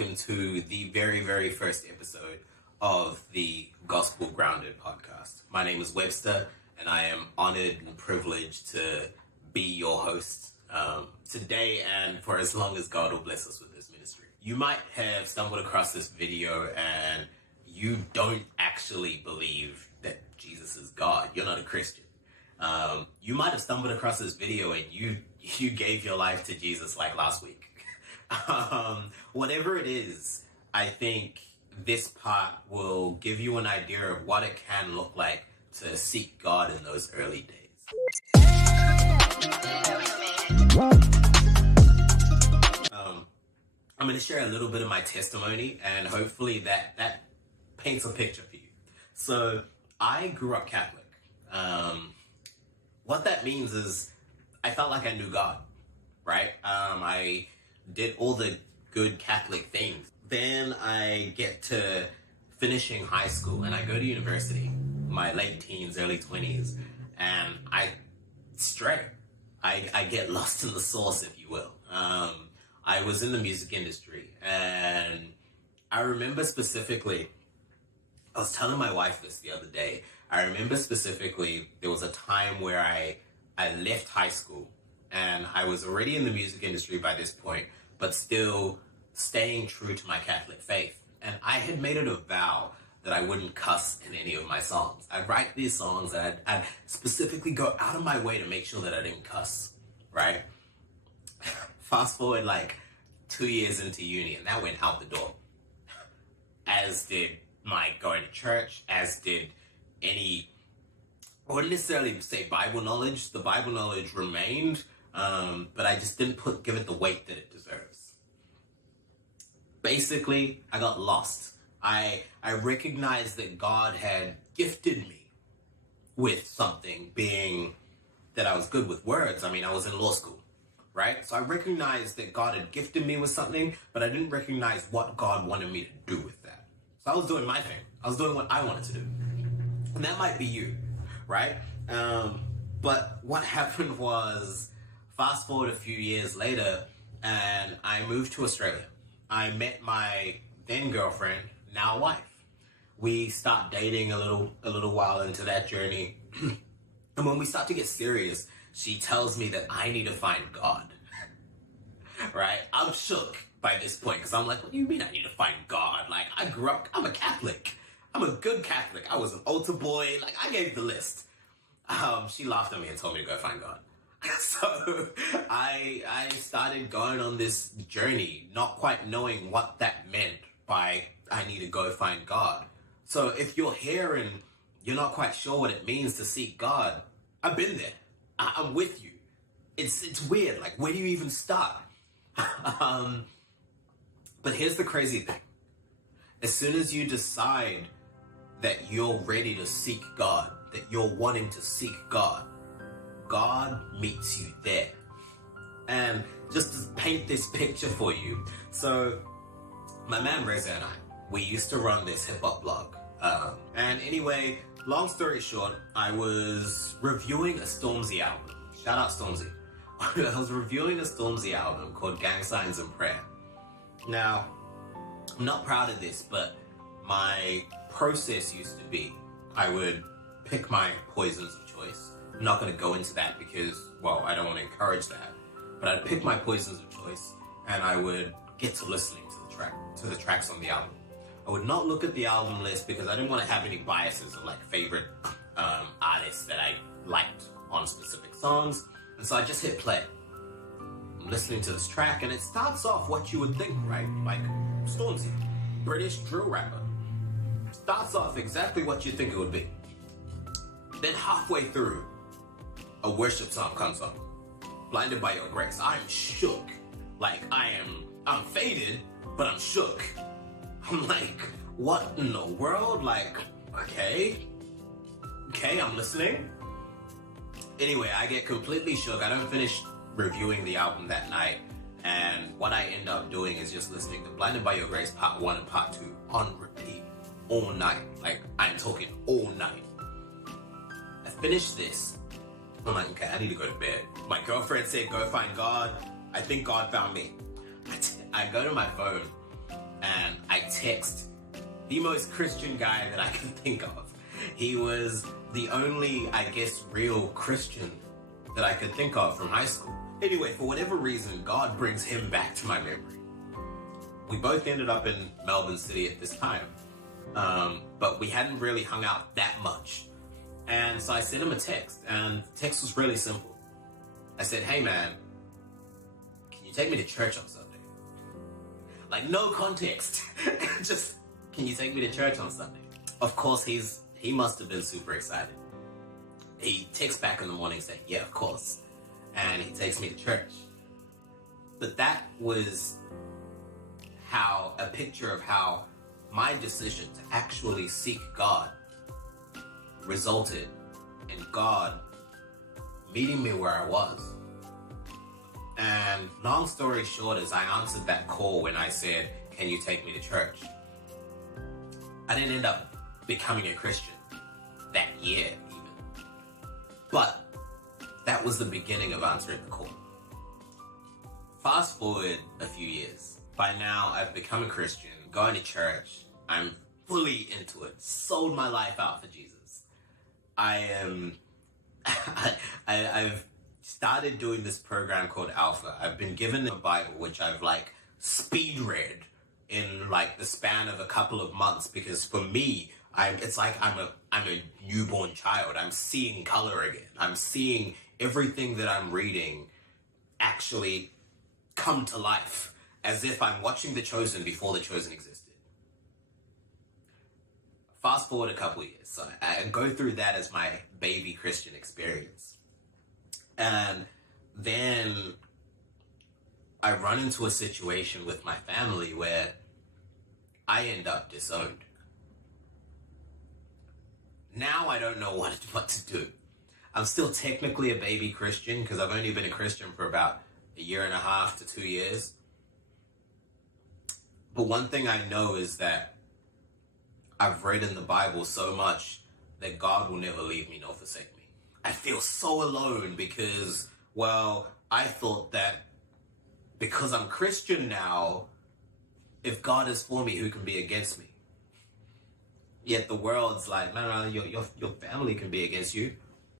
welcome to the very, very first episode of the Gospel Grounded podcast. My name is Webster, and I am honored and privileged to be your host today and for as long as God will bless us with this ministry. You might have stumbled across this video and you don't actually believe that Jesus is God. You're not a Christian. You might have stumbled across this video and you gave your life to Jesus like last week. Whatever it is, I think this part will give you an idea of what it can look like to seek God in those early days. I'm going to share a little bit of my testimony, and hopefully that paints a picture for you. So I grew up Catholic. What that means is I felt like I knew God, right? I did all the good Catholic things. Then I get to finishing high school and I go to university, my late teens, early 20s, and I stray. I get lost in the sauce, if you will. I was in the music industry, and I remember specifically, I was telling my wife this the other day, I remember specifically there was a time where I left high school, and I was already in the music industry by this point, but still staying true to my Catholic faith. And I had made it a vow that I wouldn't cuss in any of my songs. I'd write these songs and I'd specifically go out of my way to make sure that I didn't cuss, right? Fast forward like 2 years into uni, and that went out the door. As did my going to church, as did any, I wouldn't necessarily say Bible knowledge. The Bible knowledge remained, but I just didn't give it the weight that it deserves. Basically, I got lost. I recognized that God had gifted me with something, being that I was good with words. I mean, I was in law school, right? So I recognized that God had gifted me with something, but I didn't recognize what God wanted me to do with that. So I was doing my thing. I was doing what I wanted to do. And that might be you, right? But what happened was, fast forward a few years later, and I moved to Australia. I met my then girlfriend, now wife. We start dating a little while into that journey. And when we start to get serious, she tells me that I need to find God. Right? I'm shook by this point because I'm like, what do you mean I need to find God? Like, I grew up, I'm a Catholic. I'm a good Catholic. I was an altar boy. Like, I gave the list. She laughed at me and told me to go find God. So I started going on this journey, not quite knowing what that meant by I need to go find God. So if you're here and you're not quite sure what it means to seek God, I've been there. I'm with you. It's weird. Like, where do you even start? But here's the crazy thing. As soon as you decide that you're ready to seek God, that you're wanting to seek God, God meets you there. And just to paint this picture for you, so my man Reza and I, we used to run this hip-hop blog. And anyway, long story short, I was reviewing a Stormzy album. Shout out Stormzy. I was reviewing a Stormzy album called Gang Signs and Prayer. Now, I'm not proud of this, but my process used to be, I would pick my poisons of choice. I'm not going to go into that because, well, I don't want to encourage that. But I'd pick my poisons of choice and I would get to listening to the tracks on the album. I would not look at the album list because I didn't want to have any biases of like favorite artists that I liked on specific songs. And so I just hit play. I'm listening to this track and it starts off what you would think, right? Like Stormzy, British drill rapper. Starts off exactly what you think it would be. Then halfway through, a worship song comes on. Blinded by Your Grace. I'm shook. Like, I'm faded, but I'm shook. I'm like, what in the world? Like, okay, I'm listening. Anyway, I get completely shook. I don't finish reviewing the album that night. And what I end up doing is just listening to Blinded by Your Grace Part 1 and Part 2 on repeat all night. Like, I'm talking all night. I finished this. I'm like, okay, I need to go to bed. My girlfriend said, go find God. I think God found me. I go to my phone text the most Christian guy that I can think of. He was the only, I guess, real Christian that I could think of from high school. Anyway, for whatever reason, God brings him back to my memory. We both ended up in Melbourne City at this time, but we hadn't really hung out that much. And so I sent him a text, and the text was really simple. I said, hey man, can you take me to church on Sunday? Like, no context. Just, can you take me to church on Sunday? Of course, he must have been super excited. He texts back in the morning saying, yeah, of course. And he takes me to church. But that was a picture of how my decision to actually seek God resulted in God meeting me where I was. And long story short is I answered that call when I said, can you take me to church? I didn't end up becoming a Christian that year even. But that was the beginning of answering the call. Fast forward a few years. By now, I've become a Christian, going to church. I'm fully into it, sold my life out for Jesus. I've started doing this program called Alpha. I've been given a Bible, which I've speed read in the span of a couple of months, because for me, it's like I'm a newborn child. I'm seeing color again. I'm seeing everything that I'm reading actually come to life, as if I'm watching The Chosen before The Chosen existed. Fast forward a couple years, so I go through that as my baby Christian experience. And then I run into a situation with my family where I end up disowned. Now I don't know what to do. I'm still technically a baby Christian because I've only been a Christian for about 1.5 to 2 years. But one thing I know is that I've read in the Bible so much that God will never leave me nor forsake me. I feel so alone because, well, I thought that because I'm Christian now, if God is for me, who can be against me? Yet the world's like, no, your family can be against you.